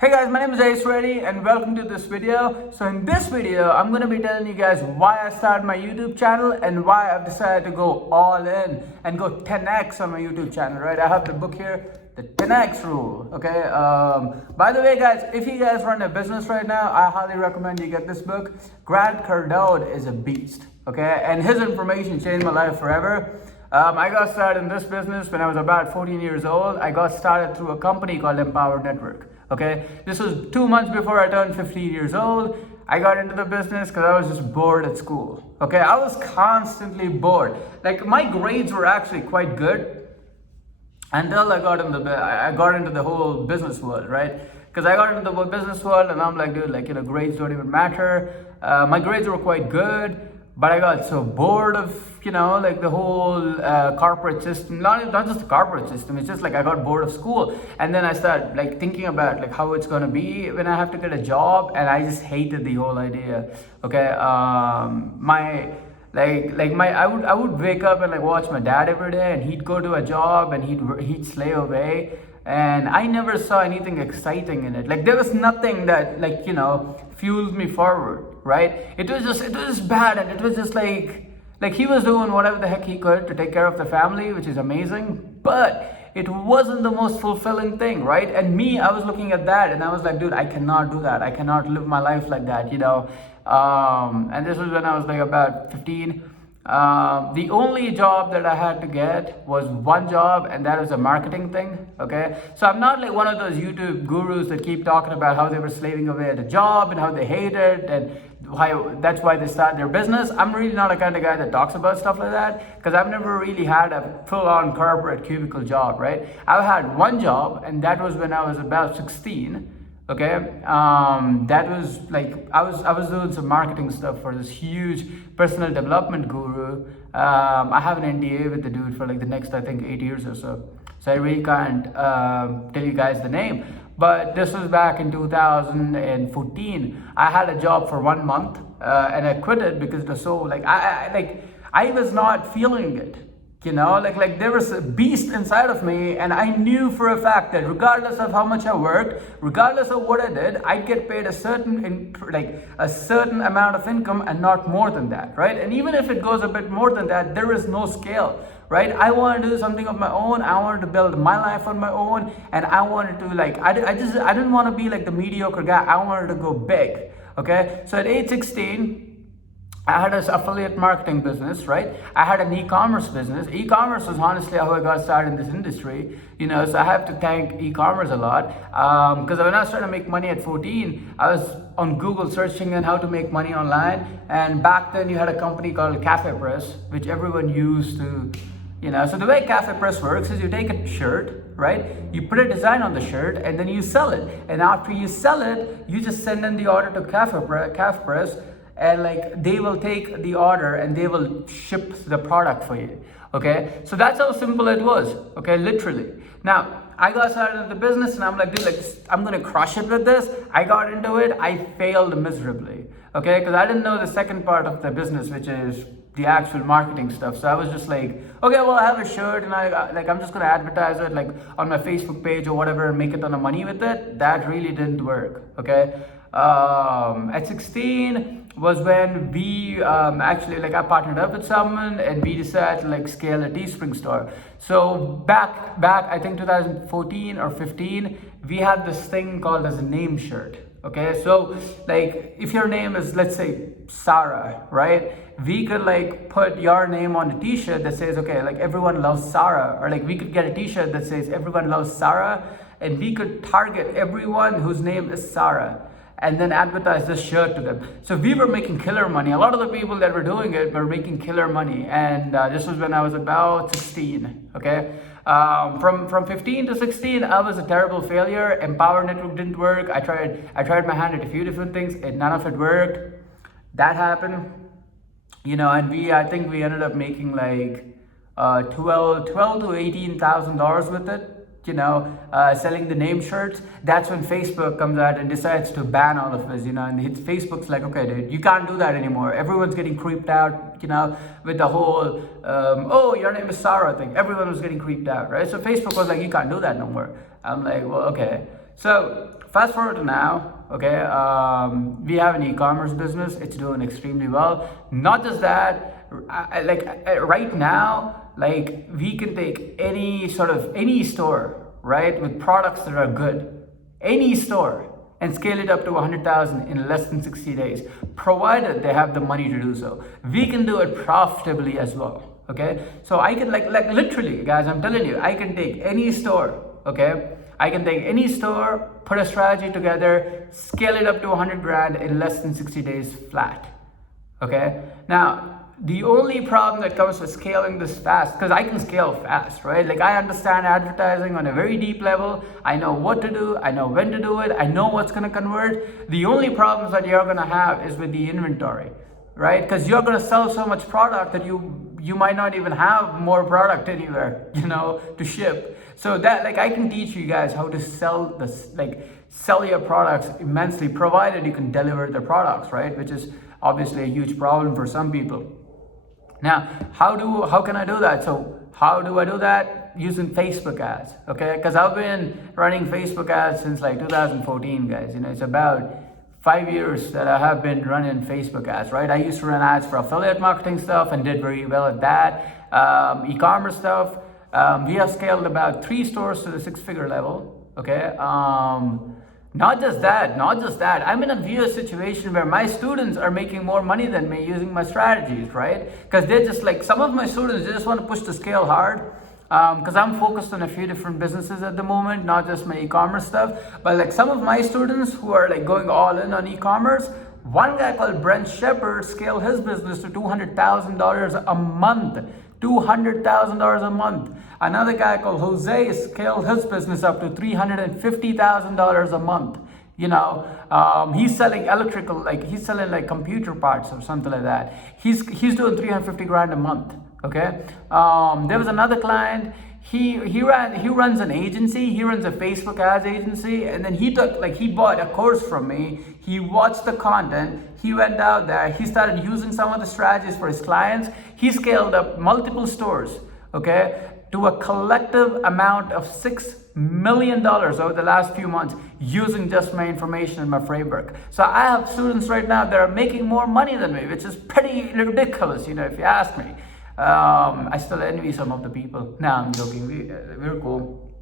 Hey guys, my name is Ace Reddy and welcome to this video. So in this video, I'm going to be telling you guys why I started my YouTube channel and why I've decided to go all in and go 10x on my YouTube channel, right? I have the book here, the 10x rule, okay? By the way guys, if you guys run a business right now, I highly recommend you get this book. Grant Cardone is a beast, okay? And his information changed my life forever. I got started in this business when I was about 14 years old. I got started through a company called Empower Network. Okay, this was 2 months before I turned 15 years old. I got into the business because I was just bored at school. Okay, I was constantly bored. Like my grades were actually quite good until I got into the whole business world, right? Because I got into the whole business world and I'm like, dude, grades don't even matter. My grades were quite good, but I got so bored of the whole corporate system. Not just the corporate system, it's just like I got bored of school, and then I started thinking about how it's going to be when I have to get a job, and I just hated the whole idea. Okay, I would wake up and watch my dad every day, and he'd go to a job and he'd slave away, and I never saw anything exciting in it. There was nothing that fueled me forward, right? It was just bad, and it was just like he was doing whatever the heck he could to take care of the family, which is amazing, but it wasn't the most fulfilling thing, right? And me, I was looking at that and I was like, dude, I cannot do that. I cannot live my life like that, and this was when I was about 15. The only job that I had to get was one job, and that was a marketing thing. Okay, so I'm not one of those YouTube gurus that keep talking about how they were slaving away at a job and how they hate it and that's why they started their business. I'm really not a kind of guy that talks about stuff like that because I've never really had a full-on corporate cubicle job, right? I've had one job, and that was when I was about 16. Okay, that was I was doing some marketing stuff for this huge personal development guru. I have an NDA with the dude for the next, I think, 8 years or so. So I really can't tell you guys the name. But this was back in 2014. I had a job for 1 month and I quit it because it was so I was not feeling it. There was a beast inside of me, and I knew for a fact that regardless of how much I worked, regardless of what I did, I'd get paid a certain amount of income and not more than that, right? And even if it goes a bit more than that, there is no scale, right? I wanted to do something of my own. I wanted to build my life on my own, and I wanted to I didn't want to be the mediocre guy. I wanted to go big. Okay, so at age 16. I had an affiliate marketing business, right? I had an e-commerce business. E-commerce was honestly how I got started in this industry, so I have to thank e-commerce a lot. Because when I was trying to make money at 14, I was on Google searching on how to make money online. And back then you had a company called Cafe Press, which everyone used to, so the way Cafe Press works is you take a shirt, right? You put a design on the shirt and then you sell it. And after you sell it, you just send in the order to Cafe Press, and they will take the order and they will ship the product for you. Okay, so that's how simple it was. Okay, literally. Now I got started in the business and I'm like, dude, I'm gonna crush it with this. I got into it. I failed miserably. Okay, because I didn't know the second part of the business, which is the actual marketing stuff. So I was just like, okay, well, I have a shirt and I'm just gonna advertise it on my Facebook page or whatever and make a ton of money with it. That really didn't work. Okay, at 16 was when we I partnered up with someone and we decided to scale a Teespring store. So back I think 2014 or 15, we had this thing called as a name shirt. Okay, so if your name is, let's say, Sarah, right? We could put your name on a t-shirt that says, okay, everyone loves Sarah, or we could get a t-shirt that says everyone loves Sarah, and we could target everyone whose name is Sarah and then advertise this shirt to them. So we were making killer money. A lot of the people that were doing it were making killer money. And this was when I was about 16, okay? From 15 to 16, I was a terrible failure. Empower Network didn't work. I tried my hand at a few different things and none of it worked. That happened, and I think we ended up making $12 to $18,000 with it. Selling the name shirts. That's when Facebook comes out and decides to ban all of us, and Facebook's like, okay, dude, you can't do that anymore. Everyone's getting creeped out, with the whole, oh, your name is Sarah thing. Everyone was getting creeped out, right? So Facebook was like, you can't do that no more. I'm like, well, okay. So fast forward to now, okay, we have an e-commerce business. It's doing extremely well. Not just that, right now, like we can take any store, right, with products that are good, any store, and scale it up to 100,000 in less than 60 days, provided they have the money to do so. We can do it profitably as well. Okay, so I can like literally, guys, I'm telling you, I can take any store. Okay, I can take any store, put a strategy together, scale it up to 100 grand in less than 60 days flat. Okay, now the only problem that comes with scaling this fast, because I can scale fast, right? Like I understand advertising on a very deep level. I know what to do. I know when to do it. I know what's going to convert. The only problems that you're going to have is with the inventory, right? Because you're going to sell so much product that you might not even have more product anywhere, to ship. So that, like, I can teach you guys how to sell your products immensely, provided you can deliver the products, right? Which is obviously a huge problem for some people. Now, how can I do that? So how do I do that? Using Facebook ads, okay? Because I've been running Facebook ads since like 2014, guys. It's about 5 years that I have been running Facebook ads, right? I used to run ads for affiliate marketing stuff and did very well at that. E-commerce stuff. We have scaled about 3 stores to the 6-figure level, okay? Not just that. I'm in a weird situation where my students are making more money than me using my strategies, right? Because they're just like, some of my students, they just want to push the scale hard. Because I'm focused on a few different businesses at the moment, not just my e-commerce stuff. But like some of my students who are like going all in on e-commerce, one guy called Brent Shepard scaled his business to $200,000 a month. $200,000 a month. Another guy called Jose scaled his business up to $350,000 a month. He's selling electrical, like he's selling like computer parts or something like that. He's doing 350 grand a month. Okay. There was another client. He runs an agency. He runs a Facebook ads agency, and then he bought a course from me. He watched the content. He went out there. He started using some of the strategies for his clients. He scaled up multiple stores, okay, to a collective amount of $6 million over the last few months using just my information and my framework. So I have students right now that are making more money than me, which is pretty ridiculous, if you ask me. I still envy some of the people. No, I'm joking. We're cool.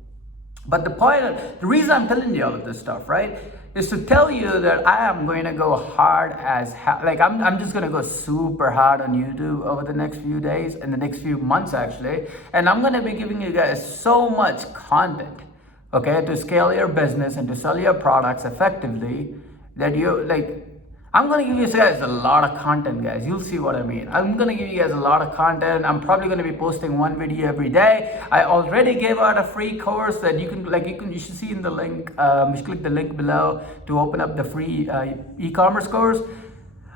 But the reason I'm telling you all of this stuff, right, is to tell you that I am going to go hard I'm just going to go super hard on YouTube over the next few days and the next few months actually. And I'm going to be giving you guys so much content, okay, to scale your business and to sell your products effectively that I'm going to give you guys a lot of content, guys. You'll see what I mean. I'm going to give you guys a lot of content. I'm probably going to be posting one video every day. I already gave out a free course that you should see in the link. You should click the link below to open up the free e-commerce course.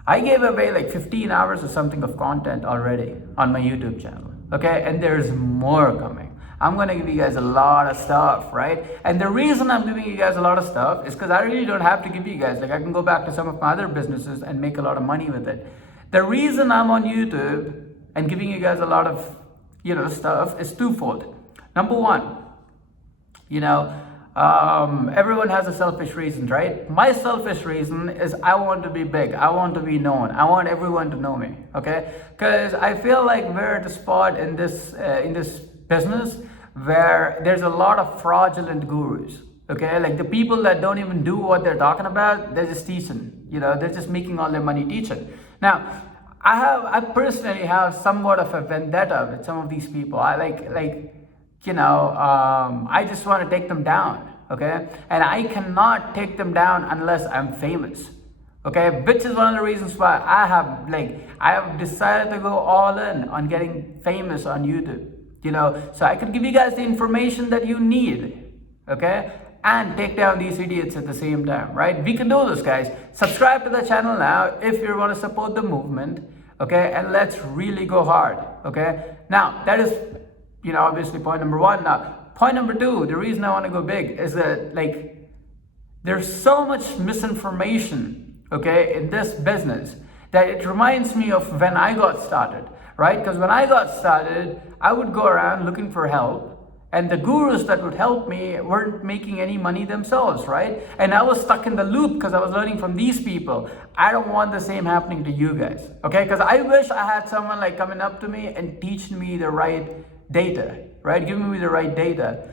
I gave away like 15 hours or something of content already on my YouTube channel. Okay, and there's more coming. I'm going to give you guys a lot of stuff, right? And the reason I'm giving you guys a lot of stuff is because I really don't have to give you guys, I can go back to some of my other businesses and make a lot of money with it. The reason I'm on YouTube and giving you guys a lot of, stuff is twofold. Number one, everyone has a selfish reason, right? My selfish reason is I want to be big. I want to be known. I want everyone to know me, okay? Because I feel like we're at a spot in this business where there's a lot of fraudulent gurus, okay? Like the people that don't even do what they're talking about, they're just teaching, they're just making all their money teaching. Now, I personally have somewhat of a vendetta with some of these people. I just want to take them down, okay? And I cannot take them down unless I'm famous, okay? Which is one of the reasons why I have decided to go all in on getting famous on YouTube. So I could give you guys the information that you need, okay? And take down these idiots at the same time, right? We can do this, guys. Subscribe to the channel now if you want to support the movement, okay? And let's really go hard, okay? Now, that is, obviously point number one. Now, point number two, the reason I want to go big is that, there's so much misinformation, okay, in this business that it reminds me of when I got started. Right? Because when I got started, I would go around looking for help And the gurus that would help me weren't making any money themselves, right? And I was stuck in the loop because I was learning from these people. I don't want the same happening to you guys, okay? Because I wish I had someone like coming up to me and teaching me the right data, right? Giving me the right data.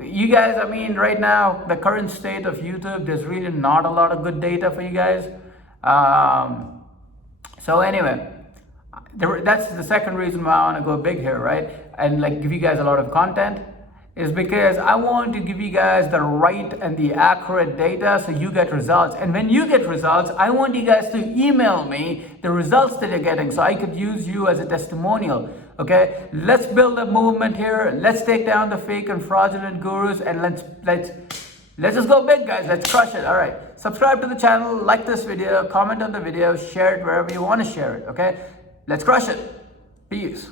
You guys, I mean, right now, the current state of YouTube, there's really not a lot of good data for you guys. So anyway, that's the second reason why I want to go big here, right? And like give you guys a lot of content, is because I want to give you guys the right and the accurate data so you get results. And when you get results, I want you guys to email me the results that you're getting so I could use you as a testimonial. Okay, let's build a movement here. Let's take down the fake and fraudulent gurus, and let's just go big, guys. Let's crush it. All right, subscribe to the channel, like this video, comment on the video, share it wherever you want to share it. Okay, let's crush it. Peace.